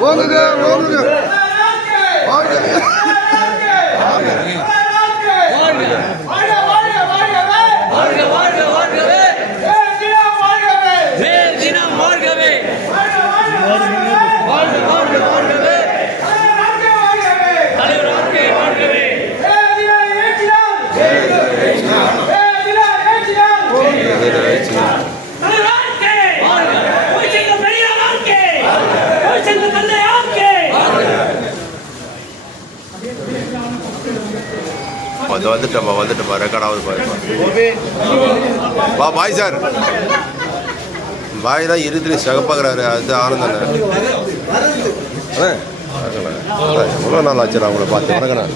Onu de, onu de. Onu de. வந்து வந்துட்டோம்பா வந்துட்டோம்பா record ஆகுது பாருப்பா வா பாய் சார் பாய் தான் இருதிரி சகப்பாக்குறாரு அது ஆனந்த எவ்வளோ நாள் ஆச்சு நான் உங்களை பார்த்து வணக்கண்ணா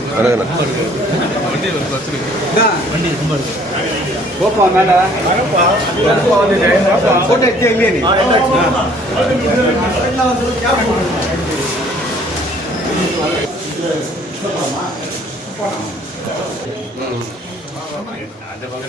வணக்கண்ணா